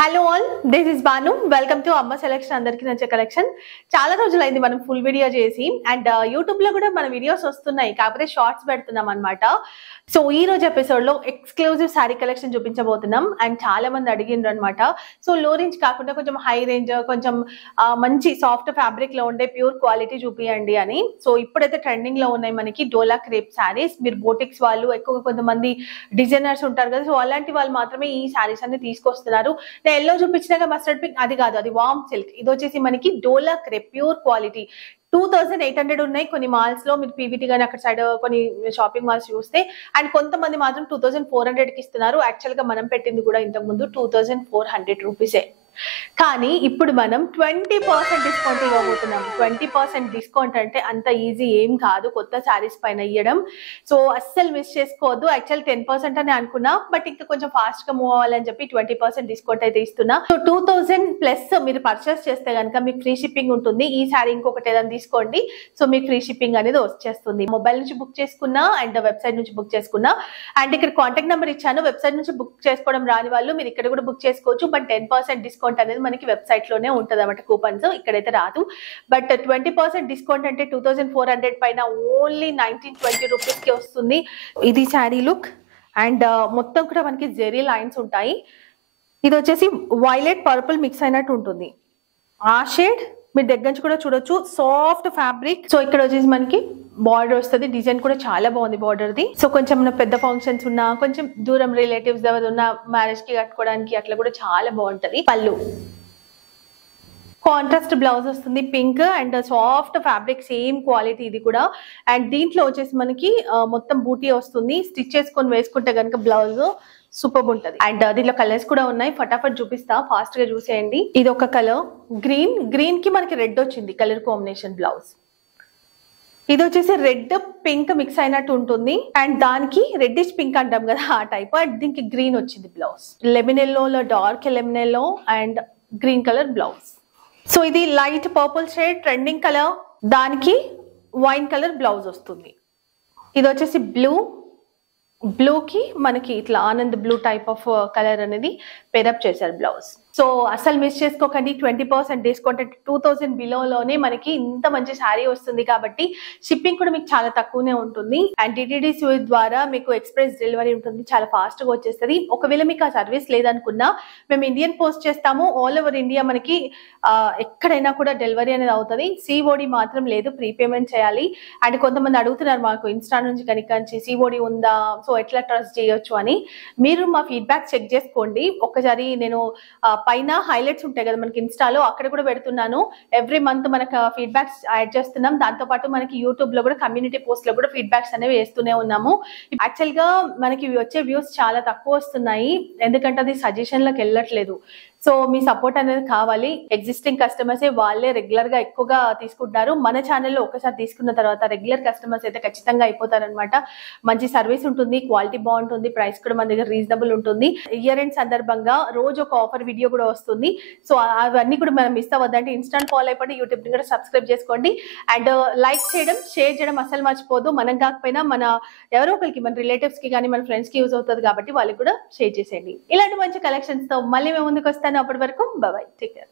Hello all, this is Banu. Welcome to Amma selection. అందరికి నచ్చే collection. చాలా రోజులైంది మనం ఫుల్ వీడియో చేసి, అండ్ యూట్యూబ్ లో కూడా మన వీడియోస్ వస్తున్నాయి, కాకపోతే షార్ట్స్ పెడుతున్నాం అనమాట. సో ఈ రోజు ఎపిసోడ్ లో ఎక్స్క్లూజివ్ శారీ కలెక్షన్ చూపించబోతున్నాం. అండ్ చాలా మంది అడిగిండ్రు అనమాట. సో లో రేంజ్ కాకుండా కొంచెం హై రేంజ్, కొంచెం మంచి సాఫ్ట్ ఫ్యాబ్రిక్ లో ఉండే ప్యూర్ క్వాలిటీ చూపియండి అని. సో ఇప్పుడైతే ట్రెండింగ్ లో ఉన్నాయి మనకి డోలా క్రేప్ శారీస్. మీరు బోటిక్స్ వాళ్ళు ఎక్కువగా కొంతమంది డిజైనర్స్ ఉంటారు కదా, సో అలాంటి వాళ్ళు మాత్రమే ఈ శారీస్ అన్ని తీసుకొస్తున్నారు. ఎల్లో చూపించినాక మస్టర్డ్ పింక్ అది కాదు, అది వామ్ సిల్క్. ఇది వచ్చేసి మనకి డోలా క్రేప్ ప్యూర్ క్వాలిటీ. 2800 ఉన్నాయి కొన్ని మాల్స్ లో. మీరు పీవీటీ గానీ అక్కడ సైడ్ కొన్ని షాపింగ్ మాల్స్ చూస్తే. అండ్ కొంతమంది మాత్రం 2400 కి ఇస్తున్నారు. యాక్చువల్ గా మనం పెట్టింది కూడా ఇంతకు ముందు 2400 రూపీసే. కానీ ఇప్పుడు మనం 20% డిస్కౌంట్ ఇవ్వబోతున్నాం. 20% డిస్కౌంట్ అంటే అంత ఈజీ ఏం కాదు కొత్త శారీస్ పైన ఇవ్వడం. సో అస్సలు మిస్ చేసుకోవద్దు. యాక్చువల్ 10% అని అనుకున్నా, బట్ ఇంకా కొంచెం ఫాస్ట్ గా మూవ్ అవ్వాలని చెప్పి 20% డిస్కౌంట్ అయితే ఇస్తున్నా. సో 2000 ప్లస్ మీరు పర్చేస్ చేస్తే కనుక మీకు ఫ్రీ షిప్పింగ్ ఉంటుంది. ఈ శారీ ఇంకొకటి ఏదైనా తీసుకోండి, సో మీకు ఫ్రీ షిప్పింగ్ అనేది వచ్చేస్తుంది. మొబైల్ నుంచి బుక్ చేసుకున్నా అండ్ వెబ్సైట్ నుంచి బుక్ చేసుకున్నా. అండ్ ఇక్కడ కాంటాక్ట్ నెంబర్ ఇచ్చాను. వెబ్సైట్ నుంచి బుక్ చేసుకోవడం రాని వాళ్ళు మీరు ఇక్కడ కూడా బుక్ చేసుకోవచ్చు. బట్ 10% డిస్కౌంట్ అనేది మనకి వెబ్సైట్ లోనే ఉంటుంది అన్నమాట. కూపన్స్ ఇక్కడైతే రాదు. బట్ 20% డిస్కౌంట్ అంటే 2400 పైన ఓన్లీ 1920 రూపీస్ కి వస్తుంది. ఇది శారీ లుక్. అండ్ మొత్తం కూడా మనకి జెరీ లైన్స్ ఉంటాయి. ఇది వచ్చేసి వైలెట్ పర్పుల్ మిక్స్ అయినట్టు ఉంటుంది. ఆ షేడ్ మీరు దగ్గర నుంచి కూడా చూడొచ్చు. Soft fabric. సో ఇక్కడ వచ్చేసి మనకి బార్డర్ వస్తుంది. డిజైన్ కూడా చాలా బాగుంది బార్డర్ ది. సో కొంచెం పెద్ద ఫంక్షన్స్ ఉన్నా, కొంచెం దూరం రిలేటివ్స్ దగ్గర ఉన్న మ్యారేజ్ కి కట్టుకోవడానికి అట్లా కూడా చాలా బాగుంటది. పళ్ళు కాంట్రాస్ట్ బ్లౌజ్ వస్తుంది, pink and soft fabric, same quality ఇది కూడా. అండ్ దీంట్లో వచ్చేసి మనకి మొత్తం బూటీ వస్తుంది. స్టిచ్ చేసుకొని వేసుకుంటే కనుక బ్లౌజ్ సూపర్ ఉంటది. అండ్ దీంట్లో కలర్స్ కూడా ఉన్నాయి, ఫటాఫట్ చూపిస్తా, ఫాస్ట్ గా చూసేయండి. ఇది ఒక కలర్ గ్రీన్ కి మనకి రెడ్ వచ్చింది కలర్ కాంబినేషన్ బ్లౌజ్. ఇది వచ్చేసి రెడ్ పింక్ మిక్స్ అయినట్టు ఉంటుంది. అండ్ దానికి రెడ్డిష్ పింక్ అంటాం కదా, ఆ టైప్. అండ్ దీనికి గ్రీన్ వచ్చింది blouse. Lemon yellow, dark lemon yellow and green colour blouse. So ఇది light purple shade trending colour, దానికి వైన్ కలర్ బ్లౌజ్ వస్తుంది. ఇది వచ్చేసి బ్లూకి మనకి ఇట్లా ఆనంద్ బ్లూ టైప్ ఆఫ్ కలర్ అనేది పేరప్ చేశారు బ్లౌజ్. సో అసలు మిస్ చేసుకోకండి. 20% డిస్కౌంట్ అంటే 2000 బిలోలోనే మనకి ఇంత మంచి శారీ వస్తుంది. కాబట్టి షిప్పింగ్ కూడా మీకు చాలా తక్కువనే ఉంటుంది. అండ్ డిటిడి స్విచ్ ద్వారా మీకు ఎక్స్ప్రెస్ డెలివరీ ఉంటుంది, చాలా ఫాస్ట్ గా వచ్చేస్తుంది. ఒకవేళ మీకు ఆ సర్వీస్ లేదనుకున్నా మేము ఇండియన్ పోస్ట్ చేస్తాము. ఆల్ ఓవర్ ఇండియా మనకి ఎక్కడైనా కూడా డెలివరీ అనేది అవుతుంది. సిఓడి మాత్రం లేదు, ప్రీపేమెంట్ చేయాలి. అండ్ కొంతమంది అడుగుతున్నారు మాకు ఇన్స్టా నుంచి కనుక సిఓడి ఉందా, సో ఎట్లా ట్రస్ట్ చేయొచ్చు అని. మీరు మా ఫీడ్బ్యాక్ చెక్ చేసుకోండి ఒకసారి. నేను పైన హైలైట్స్ ఉంటాయి కదా మనకి ఇన్స్టాలో, అక్కడ కూడా పెడుతున్నాను. ఎవ్రీ మంత్ మనకు ఫీడ్బ్యాక్స్ యాడ్ చేస్తున్నాం. దాంతో పాటు మనకి యూట్యూబ్ లో కూడా కమ్యూనిటీ పోస్ట్ లో కూడా ఫీడ్బ్యాక్స్ అనేవి వేస్తూనే ఉన్నాము. యాక్చువల్ గా మనకి వచ్చే వ్యూస్ చాలా తక్కువ వస్తున్నాయి, ఎందుకంటే అది సజెషన్ లకు వెళ్ళట్లేదు. సో మీ సపోర్ట్ అనేది కావాలి. ఎగ్జిస్టింగ్ కస్టమర్స్ వాళ్ళే రెగ్యులర్ గా ఎక్కువగా తీసుకుంటున్నారు. మన ఛానల్లో ఒకసారి తీసుకున్న తర్వాత రెగ్యులర్ కస్టమర్స్ అయితే ఖచ్చితంగా అయిపోతారనమాట. మంచి సర్వీస్ ఉంటుంది, క్వాలిటీ బాగుంటుంది, ప్రైస్ కూడా మన దగ్గర రీజనబుల్ ఉంటుంది. ఇయర్ ఎండ్ సందర్భంగా రోజు ఒక ఆఫర్ వీడియో కూడా వస్తుంది. సో అవన్నీ కూడా మనం మిస్ అవ్వద్దంటే ఇన్స్టాంట్ ఫాలో అయిపోండి, యూట్యూబ్ ని కూడా సబ్స్క్రైబ్ చేసుకోండి. అండ్ లైక్ చేయడం, షేర్ చేయడం అసలు మర్చిపోదు. మనం కాకపోయినా మన ఎవరో ఒకరికి, మన రిలేటివ్స్ కి కానీ మన ఫ్రెండ్స్ కి యూజ్ అవుతుంది కాబట్టి వాళ్ళకి కూడా షేర్ చేసేయండి. ఇలాంటి మంచి కలెక్షన్స్ తో మళ్ళీ మేము ముందుకు వస్తాను. అప్పటి వరకు బాయ్, టేక్ కేర్.